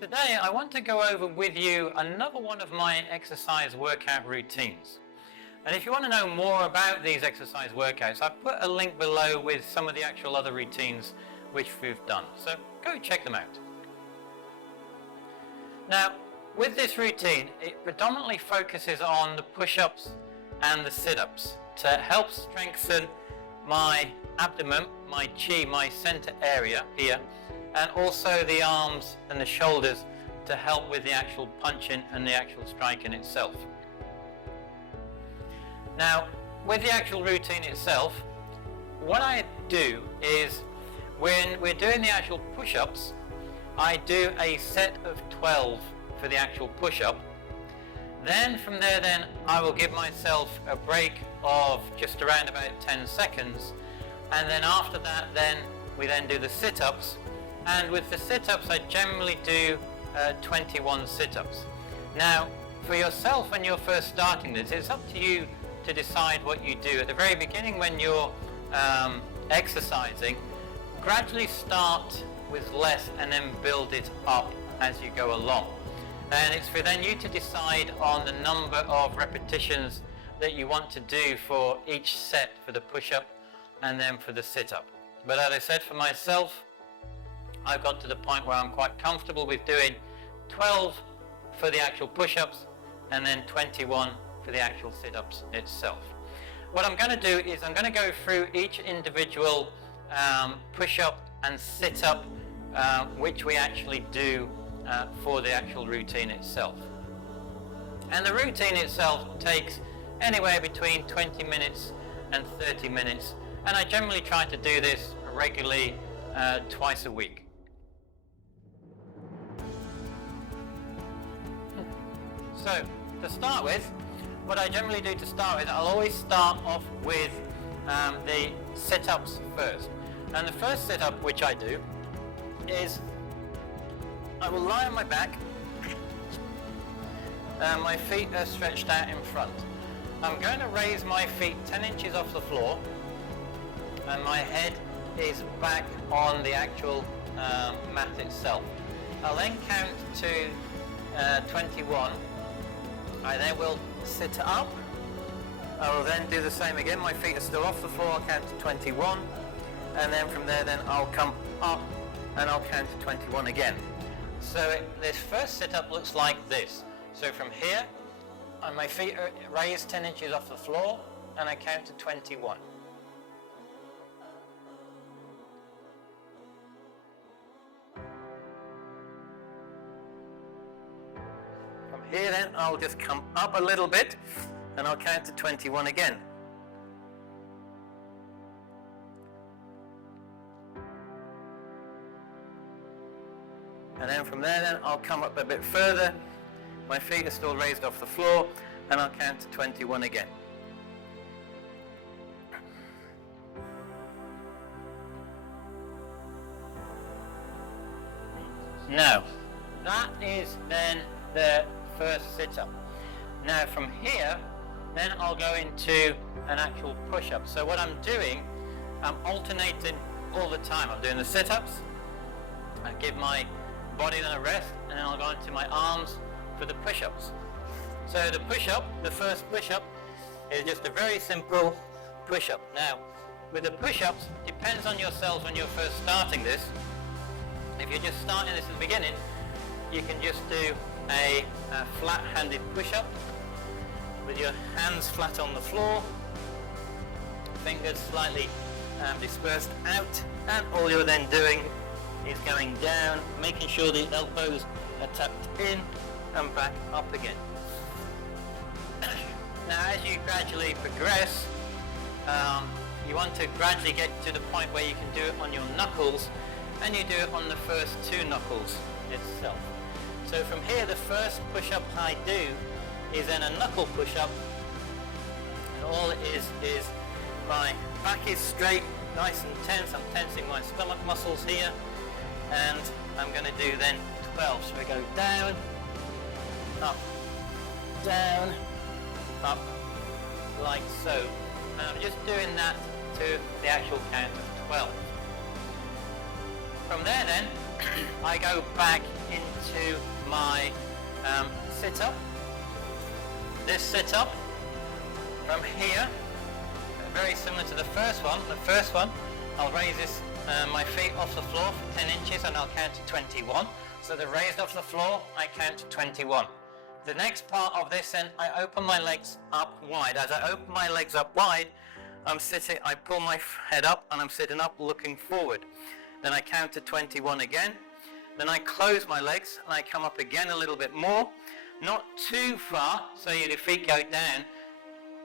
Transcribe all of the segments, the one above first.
Today I want to go over with you another one of my exercise workout routines. And if you want to know more about these exercise workouts, I've put a link below with some of the actual other routines which we've done. So go check them out. Now, with this routine, it predominantly focuses on the push-ups and the sit-ups to help strengthen my abdomen, my chi, my center area here, and also the arms and the shoulders to help with the actual punching and the actual striking itself. Now, with the actual routine itself, what I do is when we're doing the actual push-ups, I do a set of 12 for the actual push-up. Then from there I will give myself a break of just around about 10 seconds, and then after that we do the sit-ups. And with the sit-ups I generally do 21 sit-ups. Now for yourself when you're first starting this, it's up to you to decide what you do. At the very beginning when you're exercising, gradually start with less and then build it up as you go along. And it's for then you to decide on the number of repetitions that you want to do for each set, for the push-up and then for the sit-up. But as I said, for myself, I've got to the point where I'm quite comfortable with doing 12 for the actual push-ups and then 21 for the actual sit-ups itself. What I'm going to do is I'm going to go through each individual push-up and sit-up which we actually do for the actual routine itself. And the routine itself takes anywhere between 20 minutes and 30 minutes, and I generally try to do this regularly twice a week. So to start with, what I generally do to start with, I'll always start off with the sit-ups first. And the first sit-up which I do is I will lie on my back and my feet are stretched out in front. I'm going to raise my feet 10 inches off the floor and my head is back on the actual mat itself. I'll then count to 21. I then will sit up. I will then do the same again. My feet are still off the floor. I'll count to 21. And then from there I'll come up and I'll count to 21 again. So this first sit-up looks like this. So from here, my feet are raised 10 inches off the floor and I count to 21. Here then, I'll just come up a little bit and I'll count to 21 again. And then from there I'll come up a bit further. My feet are still raised off the floor and I'll count to 21 again. Now, that is then the first sit-up. Now from here, then I'll go into an actual push-up. So what I'm doing, I'm alternating all the time. I'm doing the sit-ups, I give my body then a rest, and then I'll go into my arms for the push-ups. So the push-up, the first push-up, is just a very simple push-up. Now, with the push-ups, depends on yourselves when you're first starting this. If you're just starting this at the beginning, you can just do a flat-handed push-up with your hands flat on the floor, fingers slightly dispersed out, and all you're then doing is going down, making sure the elbows are tapped in and back up again. Now as you gradually progress, you want to gradually get to the point where you can do it on your knuckles, and you do it on the first two knuckles itself. So from here, the first push-up I do is then a knuckle push-up, and all it is my back is straight, nice and tense. I'm tensing my stomach muscles here, and I'm going to do then 12. So we go down, up, like so. And I'm just doing that to the actual count of 12. From there then, I go back into my sit-up. This sit-up from here, very similar to the first one. The first one, I'll raise this, my feet off the floor for 10 inches and I'll count to 21. So they're raised off the floor, I count to 21. The next part of this, then, I open my legs up wide. As I open my legs up wide, I'm sitting, I pull my head up and I'm sitting up looking forward. Then I count to 21 again. Then I close my legs and I come up again a little bit more. Not too far, so your feet go down,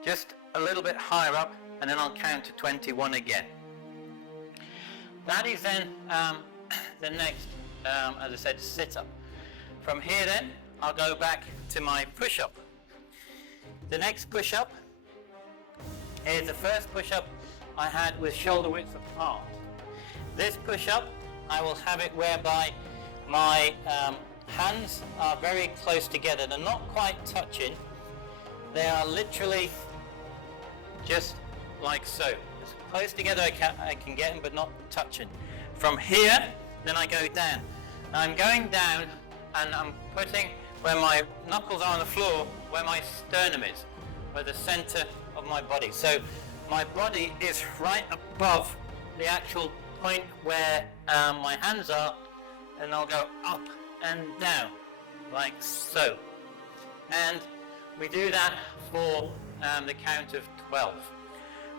just a little bit higher up, and then I'll count to 21 again. That is then the next, as I said, sit-up. From here then, I'll go back to my push-up. The next push-up is the first push-up I had with shoulder widths apart. This push-up, I will have it whereby my hands are very close together. They're not quite touching. They are literally just like so. As close together I can get them, but not touching. From here, then I go down. Now I'm going down and I'm putting where my knuckles are on the floor, where my sternum is, where the center of my body. So my body is right above the actual point where my hands are, and I'll go up and down like so. And we do that for the count of 12.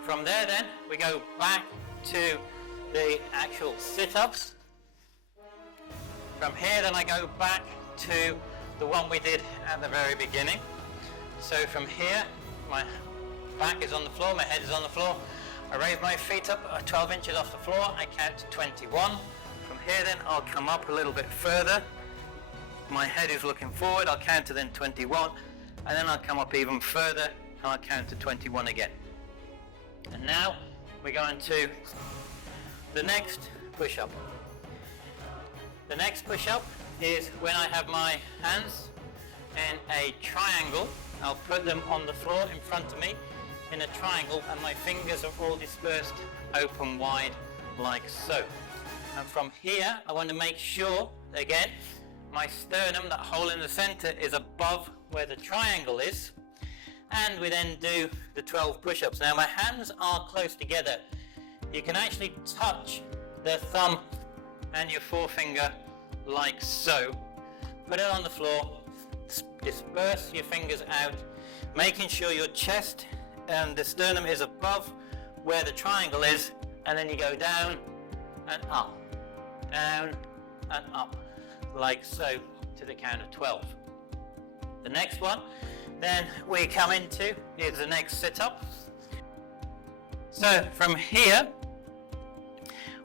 From there then we go back to the actual sit-ups. From here then I go back to the one we did at the very beginning. So from here my back is on the floor, my head is on the floor. I raise my feet up 12 inches off the floor, I count to 21. From here then I'll come up a little bit further. My head is looking forward, I'll count to then 21, and then I'll come up even further and I'll count to 21 again. And now we're going to the next push-up. The next push-up is when I have my hands in a triangle. I'll put them on the floor in front of me in a triangle, and my fingers are all dispersed open wide like so. And from here I want to make sure, again, my sternum, that hole in the center, is above where the triangle is, and we then do the 12 push-ups. Now my hands are close together. You can actually touch the thumb and your forefinger like so. Put it on the floor, disperse your fingers out, making sure your chest and the sternum is above where the triangle is, and then you go down and up, like so, to the count of 12. The next one then we come into is the next sit-up. So from here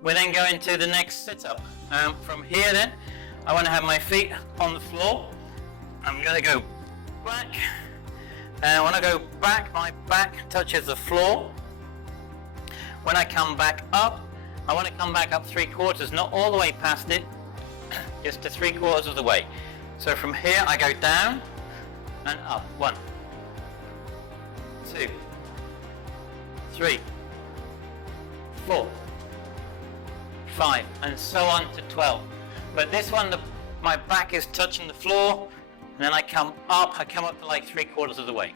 we then go into the next sit-up. From here then I want to have my feet on the floor. I'm going to go back, and when I go back, my back touches the floor. When I come back up, I want to come back up 3/4, not all the way past it, just to 3/4 of the way. So from here I go down and up. 1, 2, 3, 4, 5, and so on to 12. But this one, my back is touching the floor, and then I come up to like 3/4 of the way.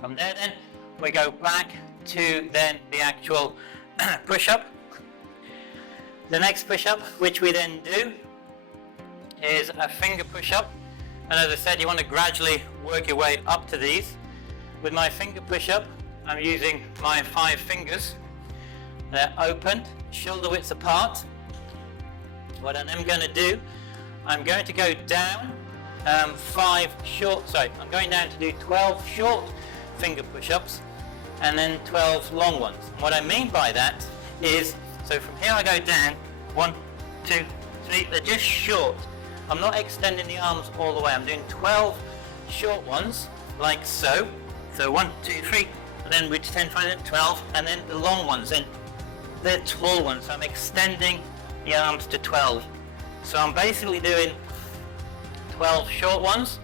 From there then we go back to then the actual push-up. The next push-up, which we then do, is a finger push-up, and as I said, you want to gradually work your way up to these. With my finger push-up, I'm using my 5 fingers. They're opened, shoulder widths apart. What I'm going to do, I'm going to go down I'm going down to do 12 short finger push-ups and then 12 long ones. What I mean by that is, so from here I go down, 1, 2, 3, they're just short. I'm not extending the arms all the way. I'm doing 12 short ones, like so. So 1, 2, 3, and then we 10, 12, and then the long ones, and they're tall ones. So I'm extending the arms to 12. So I'm basically doing 12 short ones,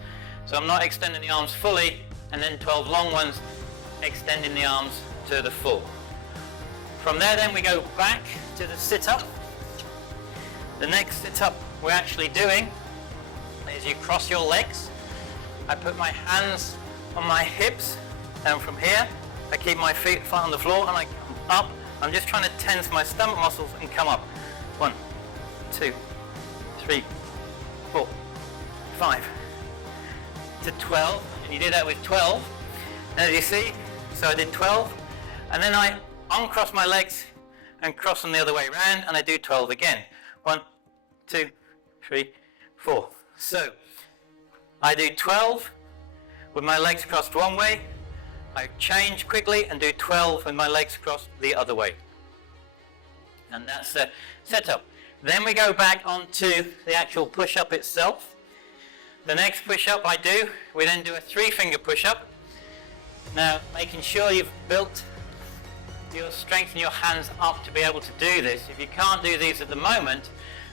so I'm not extending the arms fully, and then 12 long ones, extending the arms to the full. From there then we go back to the sit-up. The next sit-up we're actually doing is you cross your legs. I put my hands on my hips, and from here I keep my feet flat on the floor and I come up. I'm just trying to tense my stomach muscles and come up. 1, 2, 3, 4, 5 to 12. And you do that with 12. And as you see, so I did 12, and then I uncross my legs and cross them the other way around, and I do 12 again. 1, 2, 3, 4. So I do 12 with my legs crossed one way. I change quickly and do 12 with my legs crossed the other way. And that's the setup. Then we go back onto the actual push-up itself. The next push-up I do, we then do a 3-finger push-up. Now, making sure you've built your strength in your hands up to be able to do this. If you can't do these at the moment,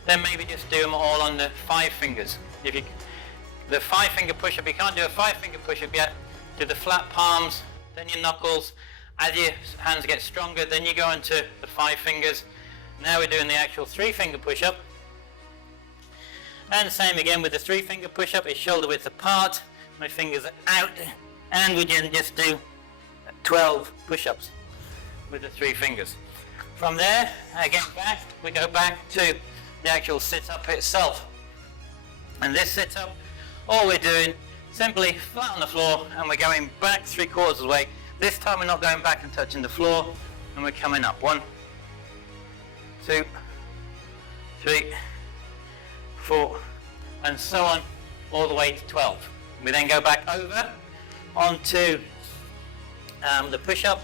then maybe just do them all on the 5 fingers. The 5-finger push-up, you can't do a 5-finger push-up yet, do the flat palms, then your knuckles. As your hands get stronger, then you go into the 5 fingers. Now we're doing the actual 3-finger push-up. And same again with the 3-finger push-up, it's shoulder width apart, my fingers are out, and we then just do 12 push-ups with the 3 fingers. From there, again back, we go back to the actual sit-up itself. And this sit-up, all we're doing, simply flat on the floor, and we're going back 3/4 of the way. This time we're not going back and touching the floor, and we're coming up. 1, 2, 3, 4, and so on, all the way to 12. We then go back over onto the push-up,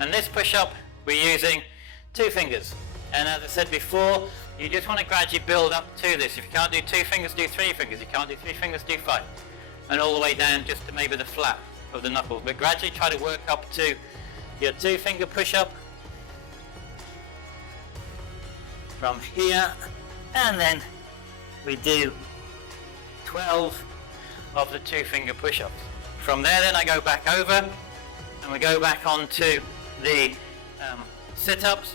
and this push-up we're using 2 fingers. And as I said before, you just want to gradually build up to this. If you can't do 2 fingers, do 3 fingers. If you can't do 3 fingers, do 5. And all the way down just to maybe the flap of the knuckles. But gradually try to work up to your 2-finger push-up from here, and then we do 12 of the 2-finger push-ups. From there then I go back over, and we go back onto the sit-ups.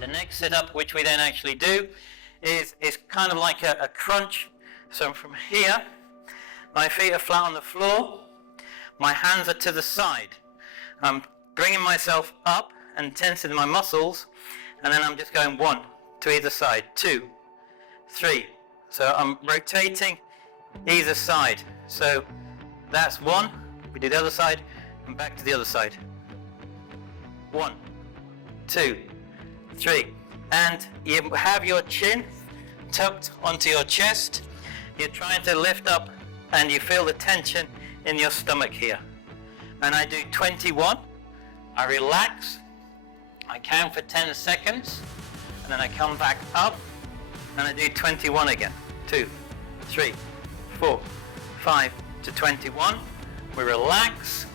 The next sit-up, which we then actually do, is kind of like a crunch. So from here, my feet are flat on the floor, my hands are to the side. I'm bringing myself up and tensing my muscles, and then I'm just going 1 to either side, 2, 3. So I'm rotating either side. So that's 1, we do the other side, and back to the other side. 1, 2, 3. And you have your chin tucked onto your chest. You're trying to lift up, and you feel the tension in your stomach here. And I do 21. I relax. I count for 10 seconds, and then I come back up, and I do 21 again. 2, 3, 4, 5 to 21. We relax.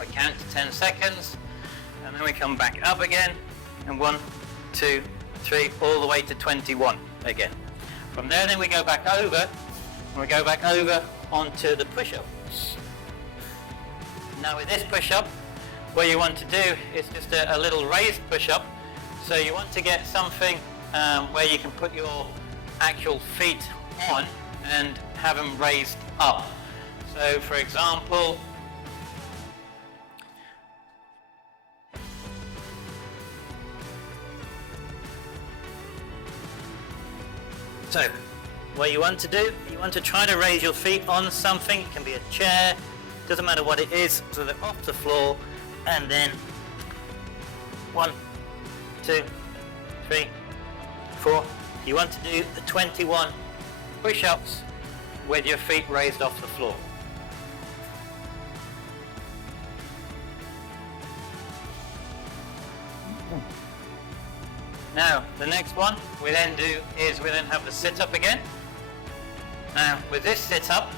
I count to 10 seconds, and then we come back up again, and 1, 2, 3, all the way to 21 again. From there then we go back over, and we go back over onto the push-ups. Now with this push-up, what you want to do is just a little raised push-up. So you want to get something where you can put your actual feet on and have them raised up. So for example, what you want to do, you want to try to raise your feet on something. It can be a chair, doesn't matter what it is, so they're off the floor, and then 1, 2, 3, 4. You want to do the 21 push-ups with your feet raised off the floor. Now, the next one we then do is we then have the sit-up again. Now, with this sit-up,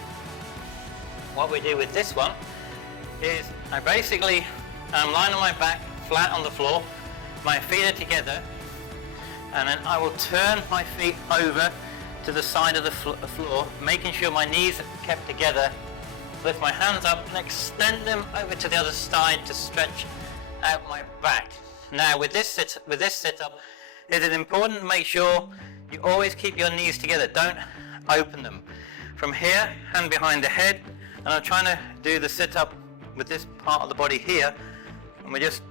what we do with this one is I basically am lying on my back, flat on the floor, my feet are together, and then I will turn my feet over to the side of the floor, making sure my knees are kept together, lift my hands up and extend them over to the other side to stretch out my back. Now with this sit-up, it is important to make sure you always keep your knees together. Don't open them. From here, hand behind the head, and I'm trying to do the sit-up with this part of the body here, and we're just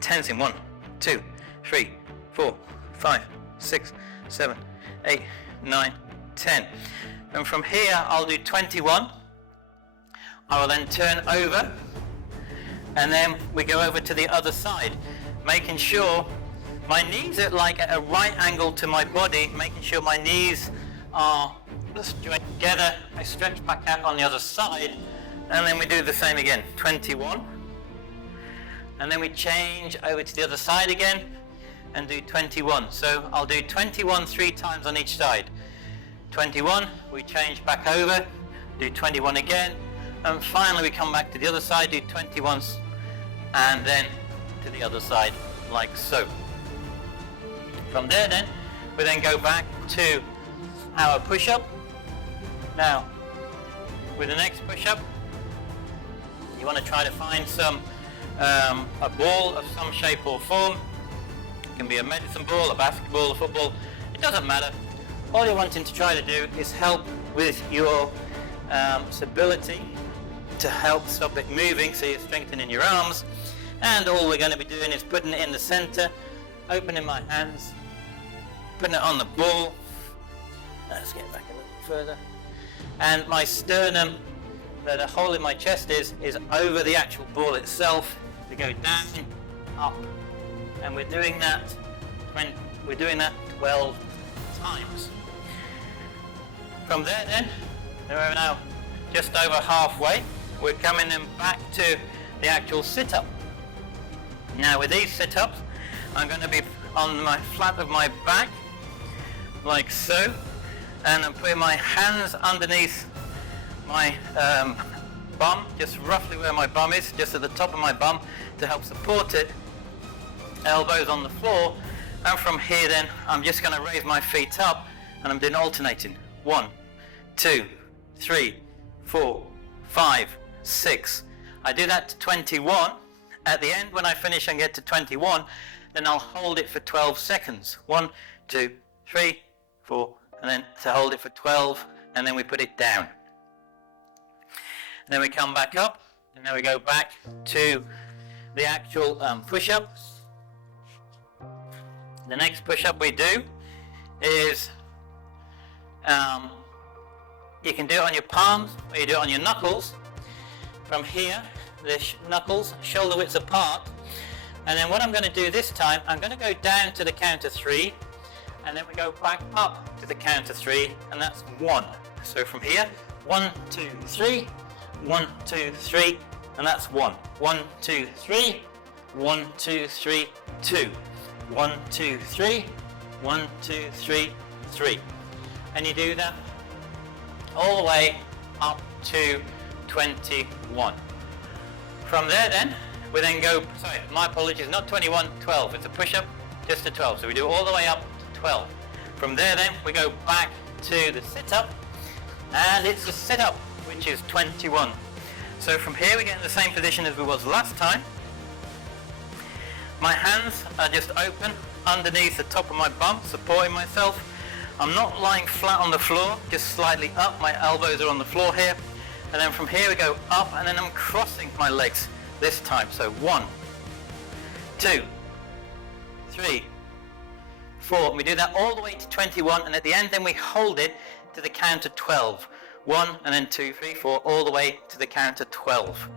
tensing. 1, 2, 3, 4, 5, 6, 7, 8, 9, 10. And from here, I'll do 21. I will then turn over, and then we go over to the other side, making sure my knees are like at a right angle to my body, making sure my knees are joined together. I stretch back out on the other side, and then we do the same again. 21, and then we change over to the other side again and do 21. So I'll do 21 3 times on each side. 21, we change back over, do 21 again, and finally we come back to the other side, do 21, and then to the other side, like so. From there then, we then go back to our push-up. Now, with the next push-up, you want to try to find a ball of some shape or form. It can be a medicine ball, a basketball, a football, it doesn't matter. All you're wanting to try to do is help with your stability, to help stop it moving, so you're strengthening your arms. And all we're going to be doing is putting it in the center, opening my hands, putting it on the ball. Let's get back a little further. And my sternum, where the hole in my chest is over the actual ball itself. We go down, up, and we're doing that 12 times. From there then, we're now just over halfway. We're coming then back to the actual sit-up. Now with these sit-ups, I'm going to be on my flat of my back, like so, and I'm putting my hands underneath my bum, just roughly where my bum is, just at the top of my bum to help support it. Elbows on the floor, and from here then, I'm just going to raise my feet up, and I'm doing alternating. 1, 2, 3, 4, 5, 6. I do that to 21. At the end, when I finish and get to 21, then I'll hold it for 12 seconds. 1, 2, 3, 4, and then to hold it for 12, and then we put it down. And then we come back up, and then we go back to the actual push-up. The next push-up we do is, you can do it on your palms, or you do it on your knuckles. From here, the knuckles shoulder widths apart, and then what I'm going to do this time, I'm going to go down to the count of 3, and then we go back up to the count of 3, and that's 1. So from here, 1, 2, 3, 1, 2, 3, and that's 1. 1, 2, 3, 1, 2, 3, 2. 1, 2, 3, 1, 2, 3, 3. And you do that all the way up to 21. From there then, we then go, sorry, my apologies, not 21, 12. It's a push-up, just a 12. So we do all the way up to 12. From there then, we go back to the sit-up, and it's the sit-up, which is 21. So from here, we get in the same position as we was last time. My hands are just open underneath the top of my bum, supporting myself. I'm not lying flat on the floor, just slightly up. My elbows are on the floor here. And then from here we go up, and then I'm crossing my legs this time. So 1, 2, 3, 4. And we do that all the way to 21, and at the end then we hold it to the count of 12. 1, and then 2, 3, 4, all the way to the count of 12.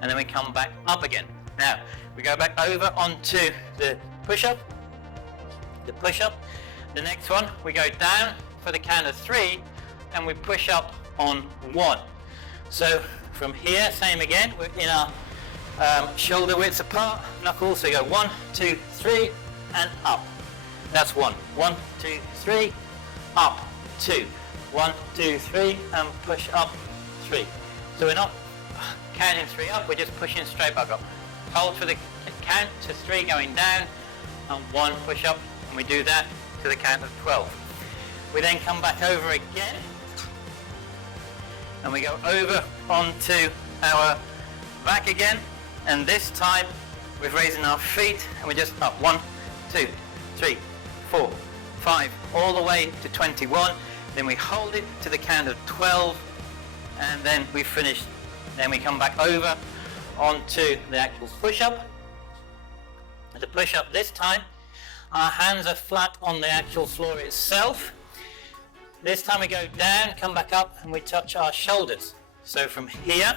And then we come back up again. Now, we go back over onto the push-up. The next one, we go down for the count of 3, and we push up on 1. So from here, same again, we're in our shoulder widths apart, knuckles, so you go 1, 2, 3, and up. That's 1. 1, 2, 3, up, 2. 1, 2, 3, and push up, 3. So we're not counting 3 up, we're just pushing straight back up. Hold for the count to 3 going down, and 1 push up, and we do that to the count of 12. We then come back over again, and we go over onto our back again, and this time we're raising our feet, and we're just up. 1, 2, 3, 4, 5, all the way to 21. Then we hold it to the count of 12, and then we finish. Then we come back over onto the actual push-up. The push-up this time, our hands are flat on the actual floor itself. This time we go down, come back up, and we touch our shoulders. So from here,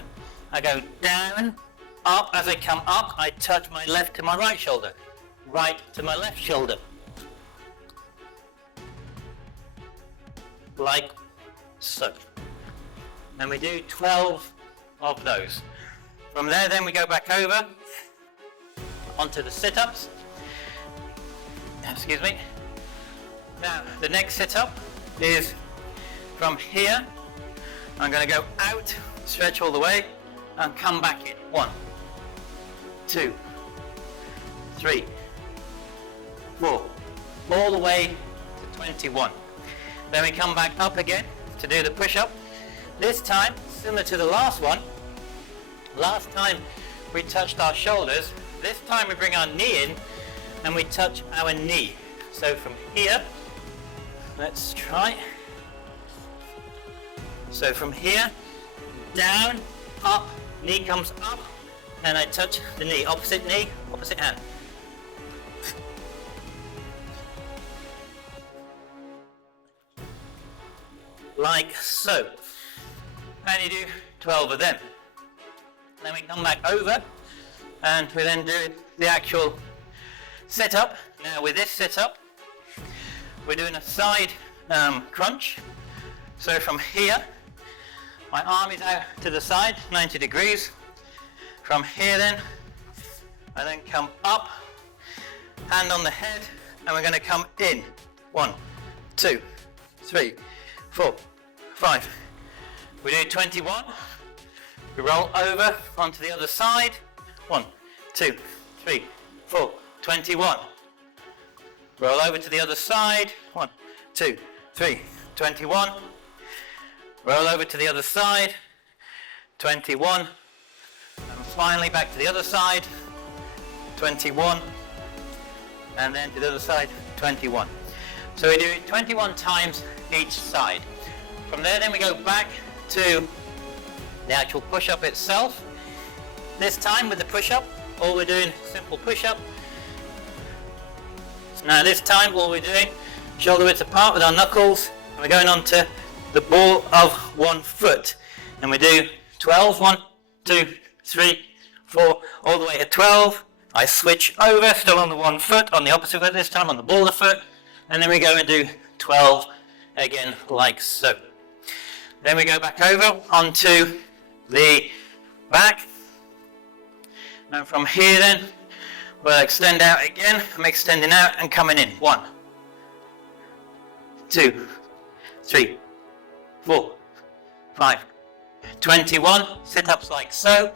I go down, up. As I come up, I touch my left to my right shoulder, right to my left shoulder. Like so. And we do 12 of those. From there then we go back over onto the sit-ups. Excuse me. Now the next sit-up is from here. I'm going to go out, stretch all the way, and come back in. 1, 2, 3, 4, all the way to 21. Then we come back up again to do the push-up. This time, similar to the last one, last time we touched our shoulders, this time we bring our knee in and we touch our knee. So from here, let's try. So from here, down, up, knee comes up, and I touch the knee, opposite hand. Like so. And you do 12 of them. Then we come back over and we then do the actual sit-up. Now with this sit-up, we're doing a side crunch. So from here, my arm is out to the side, 90 degrees. From here then, I then come up, hand on the head, and we're going to come in. 1, 2, 3, 4, 5. We do 21. We roll over onto the other side. 1, 2, 3, 4, 21. Roll over to the other side. 1, 2, 3, 21. Roll over to the other side. 21. And finally back to the other side. 21. And then to the other side. 21. So we do it 21 times each side. From there then we go back to the actual push-up itself. This time with the push-up, all we're doing, simple push-up. Now this time all we're doing, shoulder width apart with our knuckles, and we're going on to the ball of 1 foot. And we do 12, 1, 2, 3, 4, all the way to 12. I switch over, still on the 1 foot, on the opposite foot this time, on the ball of the foot. And then we go and do 12 again, like so. Then we go back over onto the back. And from here then, we'll extend out again. I'm extending out and coming in. 1, 2, 3, 4, 5, 21. Sit-ups like so.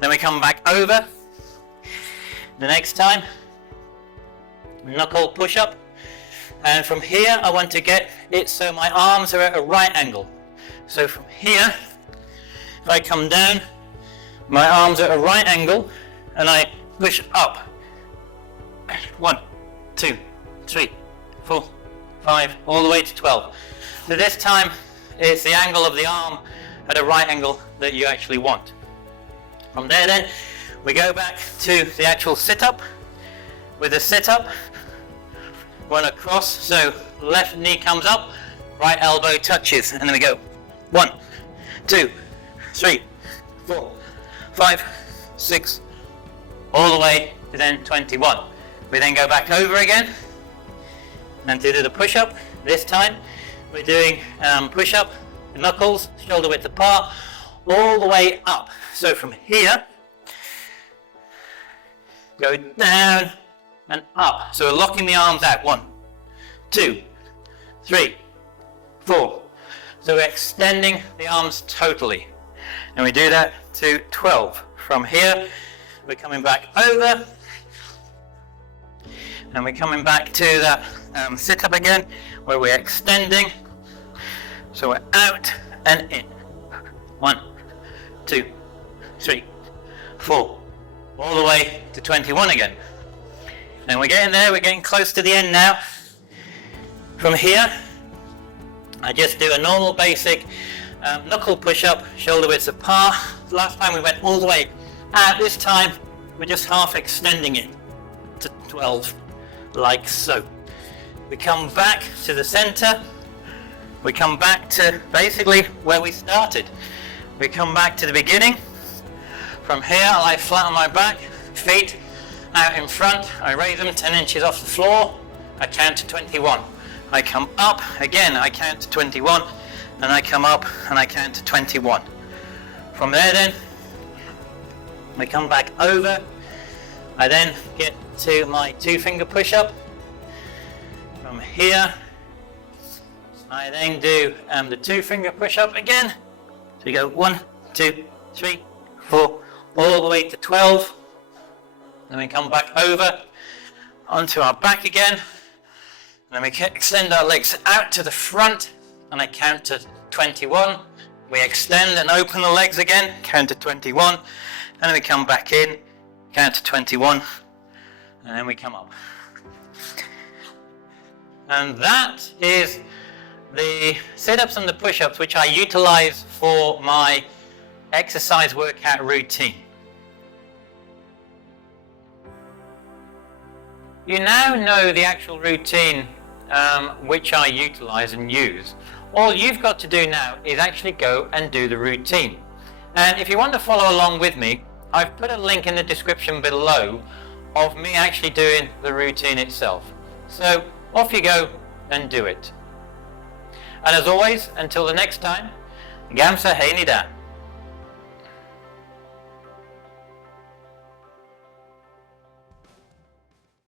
Then we come back over. The next time, knuckle push-up. And from here, I want to get it so my arms are at a right angle. So from here, if I come down, my arms are at a right angle, and I push up. 1, 2, 3, 4, 5, all the way to 12. So this time, it's the angle of the arm at a right angle that you actually want. From there then, we go back to the actual sit-up. With the sit-up, run across, so left knee comes up, right elbow touches, and then we go 1, 2, 3, 4, 5, 6, all the way to then 21. We then go back over again and to do the push-up. This time we're doing push-up, knuckles, shoulder width apart, all the way up. So from here, go down and up. So we're locking the arms out. 1, 2, 3, 4. So we're extending the arms totally. And we do that to 12. From here, we're coming back over. And we're coming back to that sit-up again, where we're extending. So we're out and in. 1, 2, 3, 4. All the way to 21 again. And we're getting there, we're getting close to the end now. From here, I just do a normal basic knuckle push-up, shoulder widths apart. Last time we went all the way out. This time we're just half extending it to 12, like so. We come back to the center. We come back to basically where we started. We come back to the beginning. From here, I lie flat on my back, feet out in front. I raise them 10 inches off the floor. I count to 21. I come up again. I count to 21, and I come up and I count to 21. From there, then I come back over. I then get to my 2-finger push-up. From here, I then do the 2-finger push-up again. So we go 1, 2, 3, 4, all the way to 12. Then we come back over onto our back again. And then we extend our legs out to the front, and I count to 21. We extend and open the legs again, count to 21. And then we come back in, count to 21, and then we come up. And that is the sit-ups and the push-ups which I utilize for my exercise workout routine. You now know the actual routine which I utilize and use. All you've got to do now is actually go and do the routine. And if you want to follow along with me, I've put a link in the description below of me actually doing the routine itself. So off you go and do it. And as always, until the next time, Gam Sa Hae Ni.